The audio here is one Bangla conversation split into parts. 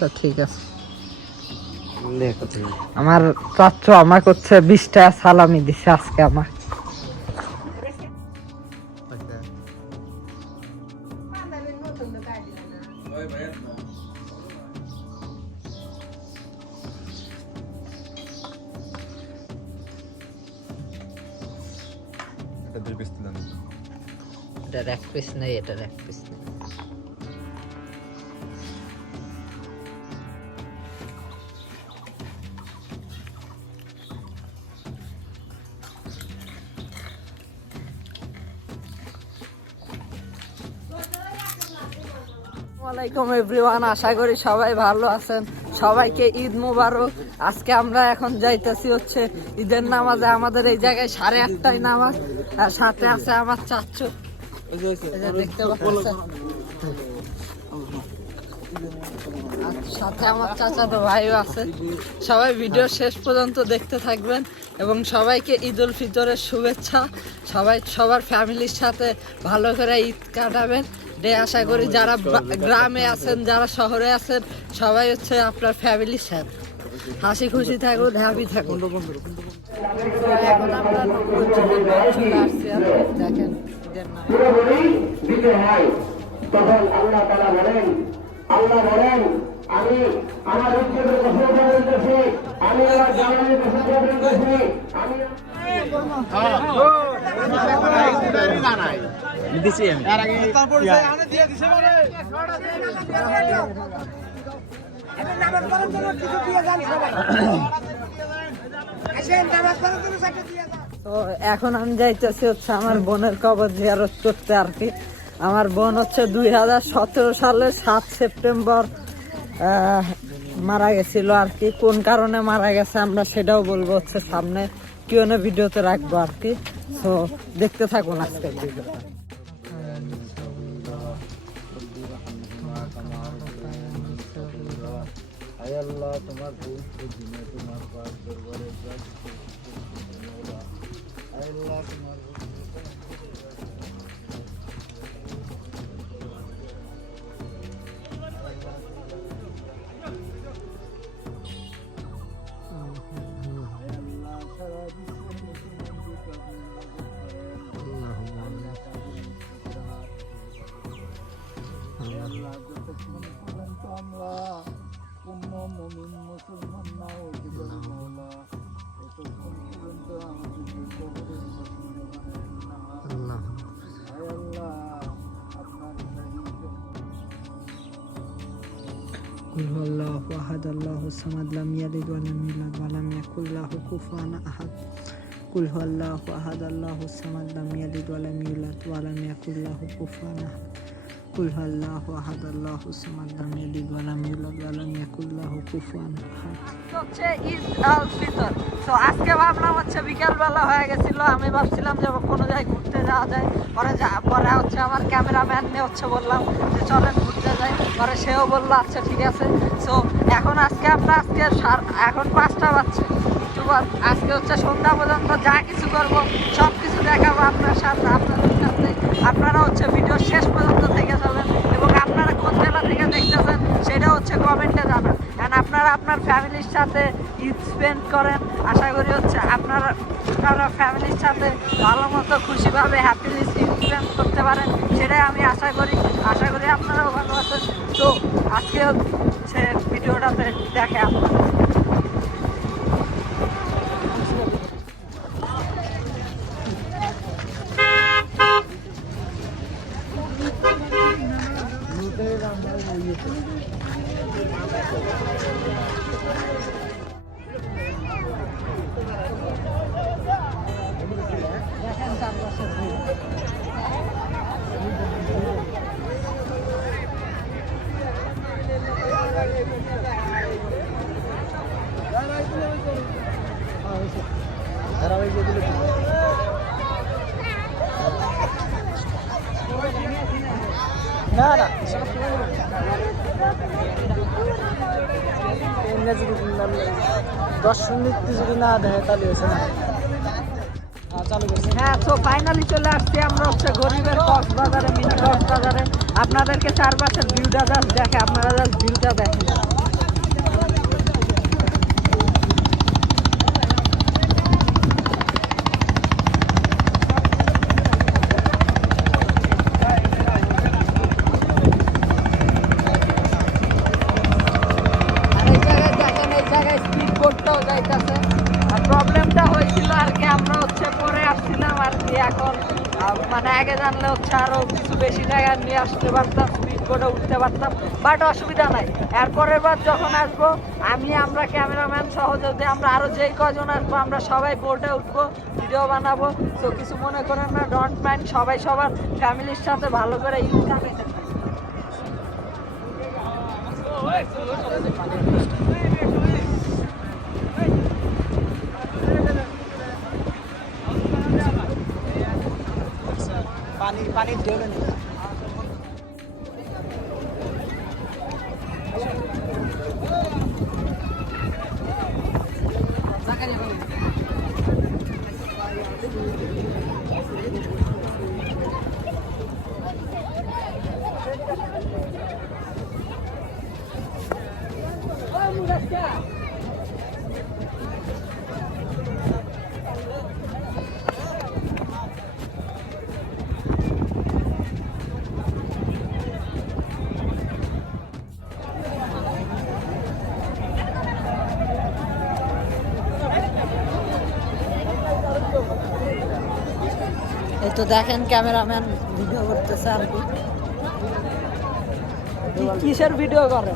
আচ্ছা ঠিক আছে। আমার চাচ্চু আমাকে হচ্ছে 20 টাকা সালামি দিছে আজকে আমার। এটার এক পিস নেই, এটার এক পিস নেই। আসসালামু এভরিওয়ান, আশা করি সবাই ভালো আছেন। সবাইকে ঈদ মোবারক। আজকে আমরা এখন যাইতেছি হচ্ছে ঈদের নামাজে। আমাদের এই জায়গায় 8:30টায় নামাজ, আর সাথে আছে আমার চাচ্চু, দেখতে পাচ্ছেন, সাথে আমার চাচাতো ভাইও আছে। সবাই ভিডিও শেষ পর্যন্ত দেখতে থাকবেন এবং সবাইকে ঈদ উল ফিতরের শুভেচ্ছা। সবাই সবার ফ্যামিলির সাথে ভালো করে ঈদ কাটাবেন। আশা করি যারা গ্রামে আছেন, যারা শহরে আছেন, সবাই হচ্ছে আপনার ফ্যামিলির সাথে হাসি খুশি থাকুন, হ্যাপি থাকুন। এখন আমরা চলে আসছি, দেখেন তখন আল্লাহ তাআলা বলেন, আল্লাহ বলেন, আমি আমার উচ্চতার প্রশংসা করতেছি, আমি আমার জালালের প্রশংসা করতেছি, আমি তো এখন আমি যাইতেছি হচ্ছে আমার বোনের কবর জিয়ারত করতে আর কি। আমার বোন হচ্ছে 2017 সালের 7 সেপ্টেম্বর মারা গেছিল আর কি। কোন কারণে মারা গেছে আমরা সেটাও বলবো হচ্ছে সামনে কিউএনএ ভিডিওতে রাখবো আর কি। তো দেখতে থাকুন আজকের ভিডিওটা। আল্লাহ তোমার পবিত্র দিনে তোমার পাক দরবারে আল্লাহ তোমার মুসলমান না হতে পারি মওলা, ততক্ষণ পর্যন্ত কুল হুয়াল্লাহু আহাদ আল্লাহুস সামাদ লাম ইয়ালিদ ওয়া লাম ইউলাদ ওয়া লাম ইয়াকুল লাহু কুফুয়ান আহাদ। কুল হুয়াল্লাহু আহাদ আল্লাহুস সামাদ লাম ইয়ালিদ ওয়া লাম ইউলাদ ওয়া লাম ইয়াকুল লাহু কুফুয়ান আহাদ। কুল হুয়াল্লাহু আহাদ আল্লাহুস সামাদ লাম ইয়ালিদ ওয়া লাম ইউলাদ ওয়া লাম ইয়াকুল লাহু কুফুয়ান আহাদ। হচ্ছে ঈদ আল ফিতর। তো আজকে ভাবলাম হচ্ছে বিকালবেলা হয়ে গেছিল, আমি ভাবছিলাম যে কোনো জায়গায় ঘুরতে যাওয়া যায়। পরে হচ্ছে আমার ক্যামেরাম্যান নিয়ে হচ্ছে বললাম যে চলেন ঘুরতে যাই। পরে সেও বললো আচ্ছা ঠিক আছে। সো এখন আমরা এখন 5টা বাজছে। আজকে হচ্ছে সন্ধ্যা পর্যন্ত যা কিছু করবো সব কিছু দেখাবো আপনাদের সাথে। আপনারা হচ্ছে ভিডিও শেষ পর্যন্ত থেকে যাবেন এবং আপনারা কোন জেলা থেকে দেখতেছেন সেটা হচ্ছে কমেন্টে জানান। অ্যান্ড আপনারা আপনার ফ্যামিলির সাথে ঈদ স্পেন্ড করেন। আশা করি হচ্ছে আপনারা ফ্যামিলির সাথে ভালো মতো খুশিভাবে হ্যাপিলি ঈদ স্পেন্ড করতে পারেন, সেটাই আমি আশা করি আপনারাও ভালো আছেন। তো আজকে হচ্ছে ভিডিওটাতে দেখে আপনারা। না না দশ মিনিট যদি না দেয় তাহলে হয়েছে না। হ্যাঁ, তো ফাইনালি চলে আসছি আমরা হচ্ছে গরিবের কক্সবাজারে, মিনি কক্সবাজারে। আপনাদেরকে চারপাশের ভিউটা জাস্ট দেখে, আপনারা জাস্ট ভিউটা দেখেন। কি এখন মানে আগে জানলে হচ্ছে আরো কিছু বেশি টাকা নিয়ে আসতে পারতাম, স্পিড বোর্ডে উঠতে পারতাম, বাট অসুবিধা নাই। এরপরের বার যখন আসবো আমরা ক্যামেরাম্যান সহ যদি আমরা আরো যেই কজন আসবো আমরা সবাই বোর্ডে উঠবো, ভিডিও বানাবো। তো কিছু মনে করেন না, ডোন্ট মাইন্ড, সবাই সবার ফ্যামিলির সাথে ভালো করে ইনকামে পানি দেবেন। এই তো দেখেন ক্যামেরাম্যান ভিডিও করতেছে আর কি। কিসের ভিডিও করে?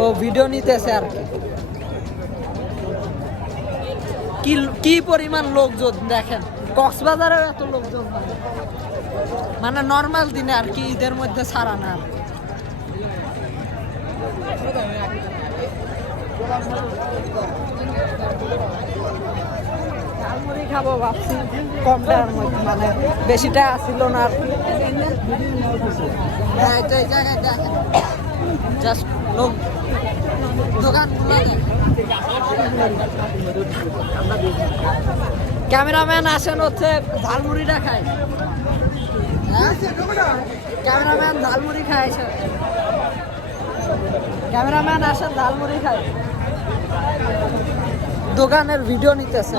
ও ভিডিও নিতেছে আর কি। কি পরিমাণ লোকজন দেখেন, কক্সবাজারের এত লোকজন মানে নর্মাল দিনে আর কি, ঈদের মধ্যে ছাড়া না আর। ঝালমুড়ি খাবো ভাবছি কম টাকার মধ্যে, মানে বেশি টাকা ছিল না আর কি। হ্যাঁ তো এই জায়গায় দেখেন জাস্ট লোক দোকানগুলো। ক্যামেরাম্যান আসেন হচ্ছে ঝালমুড়িটা খায়। ক্যামেরাম্যান ঝালমুড়ি খায়, ক্যামেরাম্যান আসেন ঝালমুড়ি খায়, দোকানের ভিডিও নিতেছে।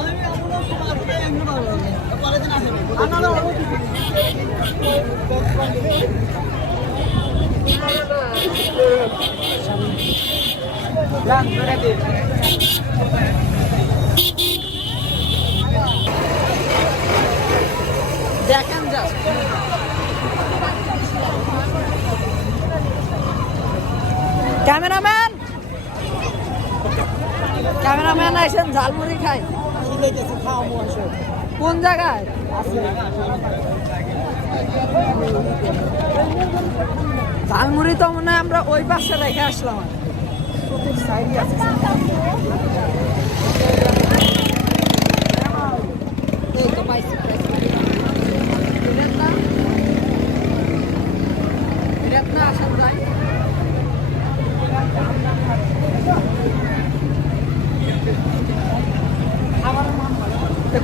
দেখেন জাস্ট ক্যামেরাম্যান আসেন ঝালমুড়ি খায়। কোন জায়গায়? ঝালমুড়ি তো মনে হয় আমরা ওই পাশে রেখে আসলাম। এই তো পাইছি। আসেন যাই।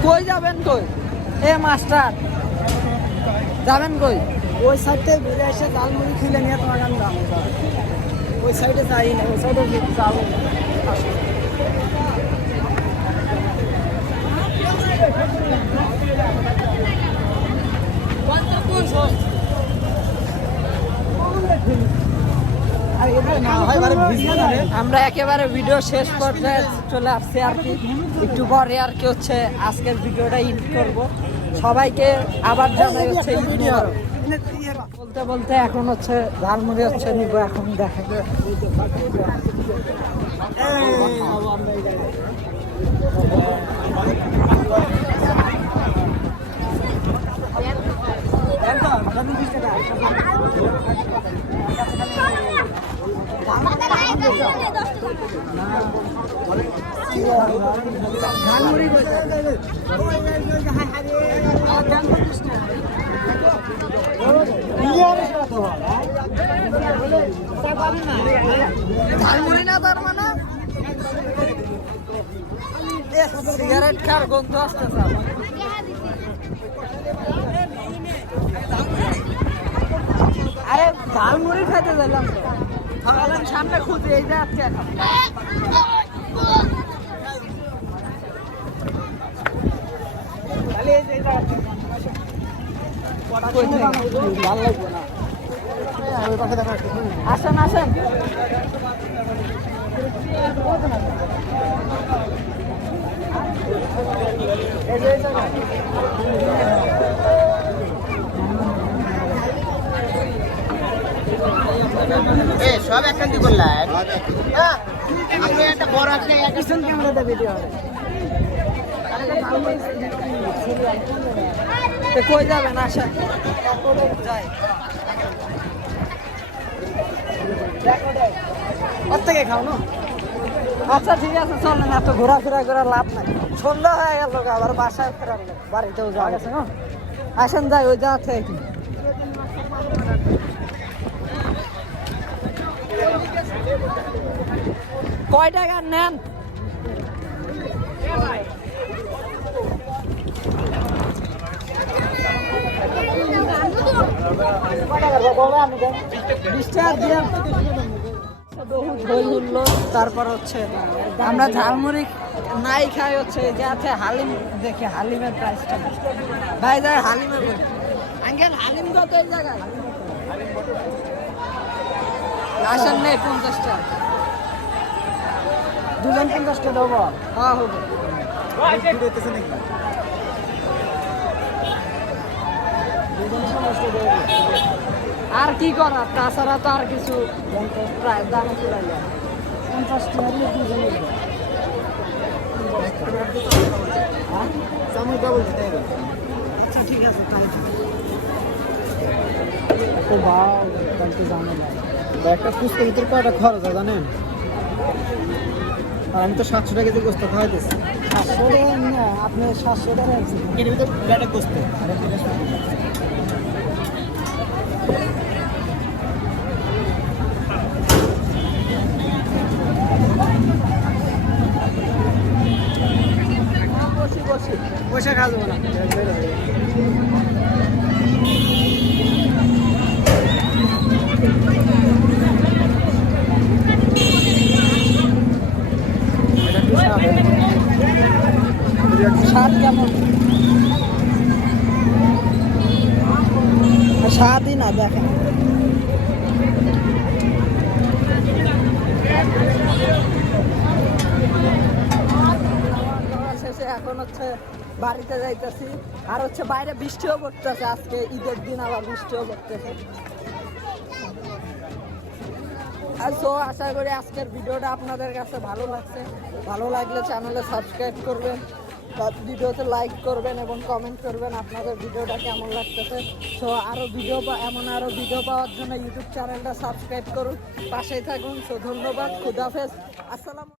কই যাবেন? কই এ মাস্টার যাবেন কই? ওই সাইডে ঘুরে এসে ঝালমুড়ি খেলে নিয়ে তোমার গান দাম। ওই সাইডে যাই না, ওই সাইডে যাবো। আমরা একেবারে ভিডিও শেষ পর্যায়ে চলে আসছি আর কি। একটু পরে আর কি হচ্ছে আজকের ভিডিওটা এন্ড করব। সবাইকে আবার জানাই হচ্ছে বলতে বলতে এখন হচ্ছে ঝালমুড়ি হচ্ছে নিব। এখন দেখা ঝালমুড়ি না তার মানে সিগারেট খার গন্ধ আসতেছে। আরে ঝালমুড়ি খেতে দিলাম তো, সামনে খুঁজে এই যাচ্ছে এখন। আসেন আসেন। সব একখান দিয়ে করলাম আপনি একটা বড় আছে পিছন ক্যামেরাটা ভিডিও কই যাবেন আশা যাই ওর থেকে খাও না আচ্ছা ঠিক আছে চলেন এত ঘোরাফেরা করে লাভ নাই সন্ধ্যা হয়ে গেল আবার বাসায় ফেরার বাড়িতেও যাওয়া গেছে না আসেন যাই ওই জায়গা থেকে কি কয় টাকা নেন তারপর হচ্ছে আমরা ঝালমুড়ি নাই খাই হচ্ছে যে আছে হালিম দেখে হালিমের প্রাইসটা ভাই যাই হালিমের আঙ্কেল হালিম কত এই জায়গায় আসেন নেই 50টা দুজন 50টা দেবো হ্যাঁ হবে আর কি করার তাছাড়া তো আর কিছু প্রায় দাম চলে যায় 50 টাকা দিয়ে দুজনের আচ্ছা ঠিক আছে তাহলে তো ভাই কালকে জানো না একটা পুস্তকের ভিতরে কয়টা খরচ হয় জানেন আর আমি তো 700 টাকা দিয়ে গোস্ত খাওয়াইতেছি 700 টাকা না আপনি 700 টাকা আছে এর ভিতরে ব্যাটা গোস্ত বসে খাওয়া যাবে না স্বাদ কেমন স্বাদই না দেখেন এখন হচ্ছে বাড়িতে যাইতেছি আর হচ্ছে বাইরে বৃষ্টিও পড়তেছে আজকে ঈদের দিন আবার বৃষ্টিও পড়তেছে আর সো আশা করি আজকের ভিডিওটা আপনাদের কাছে ভালো লাগছে ভালো লাগলে চ্যানেলে সাবস্ক্রাইব করবেন ভিডিওতে লাইক করবেন এবং কমেন্ট করবেন আপনাদের ভিডিওটা কেমন লাগতেছে সো আরও ভিডিও এমন আরও ভিডিও পাওয়ার জন্য ইউটিউব চ্যানেলটা সাবস্ক্রাইব করুন পাশেই থাকুন সো ধন্যবাদ খুদাহাফেজ আসসালাম